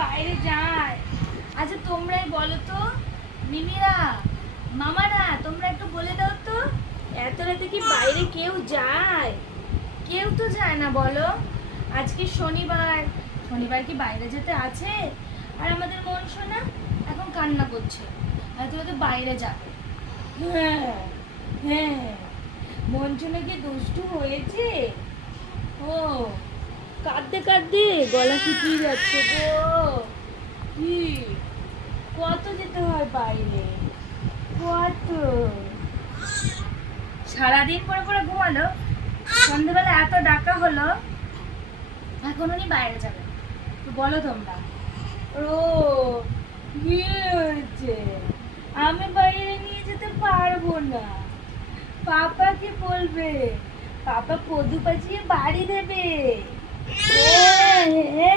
বাইরে যায়। আচ্ছা তোমরাই বলো তো, মিমিরা, মামারা, তোমরা একটু বলে দাও তো, এত রাতে কি বাইরে কেউ যায়? কেউ তো যায় না বলো। আজকে শনিবার, শনিবার কি বাইরে যেতে আছে? আর আমাদের মন শোনা এখন কান্না করছে, এত রাতে বাইরে যাবে। হ্যাঁ, হ্যাঁ, মন শোনা কি দুষ্টু হয়েছে? ও, কাঁদতে কাঁদতে গলা শুকিয়ে যাচ্ছে গো। কি, কত যেতে হয় বাইরে, কত? সারাদিন পরে পরে ঘুমালো, সন্ধ্যেবেলা এত ডাকা হলো, এখন উনি বাইরে যাবে। তো বলো তোমরা, ও কি হয়েছে? আমি বাইরে নিয়ে যেতে পারবো না, পাপাকে বলবে, পাপা পদু পাচিয়ে বাড়ি দেবে। হ্যাঁ, হ্যাঁ।